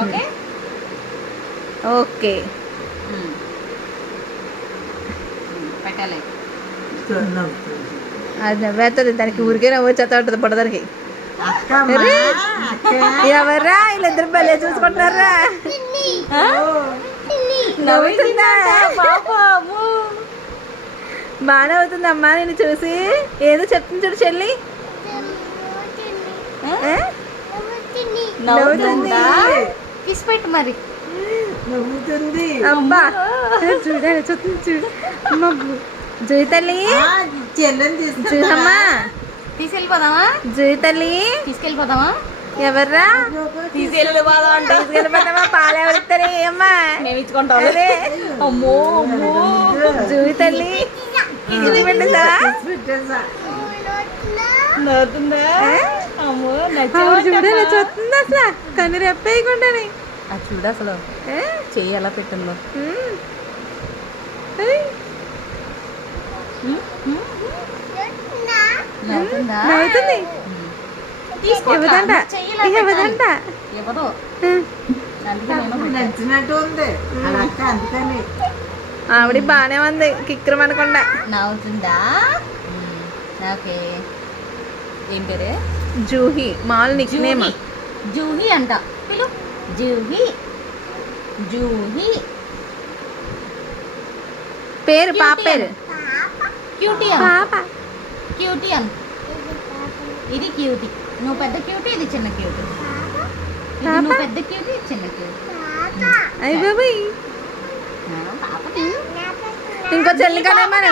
Okay okay పెట్టాలి. అది నవ్వేస్తుంది దానికి ఊరికే నవ్వొచ్చేస్తా ఉంటుంది పొడదరికి. ఎవర్రా వీళ్ళిద్దరు భలే చూసుకుంటున్నారా? నవ్వుతుందా? బాగా నవ్వుతుందమ్మా నేను చూసి. ఏదో చెప్తుంది చూడు చెల్లి. నవ్వుతుంది. కిస్ పెట్టు మరి. నవ్వుతుంది. అబ్బా చూడాలి చూస్తుంది చూడు. జూయి తల్లి చెల్లని చూడమ్మా. తీసుకెళ్ళిపోదామా? జూయి తల్లి తీసుకెళ్ళిపోదామా? ఎవర్రా? తీసుకెళ్ళిపోదాం అంటే తీసుకెళ్ళిపోతామా? పాలు ఎవరిస్తారు అమ్మా? నేను ఇచ్చుకుంటాను. అదే అమ్మో అమ్మో జూయి తల్లి ఇది పెట్టేసా? నవ్వుతుందా? అమ్మో చూడాలి చూస్తుంది అసలు కన్ను రెప్పేయకుండానే. అది చూడు అసలు చెయ్యి ఎలా పెట్టిందో. నవ్వుతుంది. ఇవ్వదంట ఇవ్వదంట. ఇవ్వదు. నచ్చినట్టు ఉంది అక్క అందుకని. ఆవిడ బానే ఉంది కిక్రం అనకుండా. నవ్వుతుందా? ఓకే. ఏం పేరే? Juhi mall Nick name. Juhi అంట. పిలు జూహి. జూహి పేరు పాప పేరు క్యూటీ అన్. పాప. క్యూటీ అన్. ఇది క్యూటీ. నువ్వు పెద్ద క్యూటీ, ఇది చిన్న క్యూటీ. ఇది నువ్వు పెద్ద క్యూటీ, ఇది చిన్న క్యూటీ. అయ్య బాబాయ్ పాపనే. ఇంకో చెల్లి కదా మన.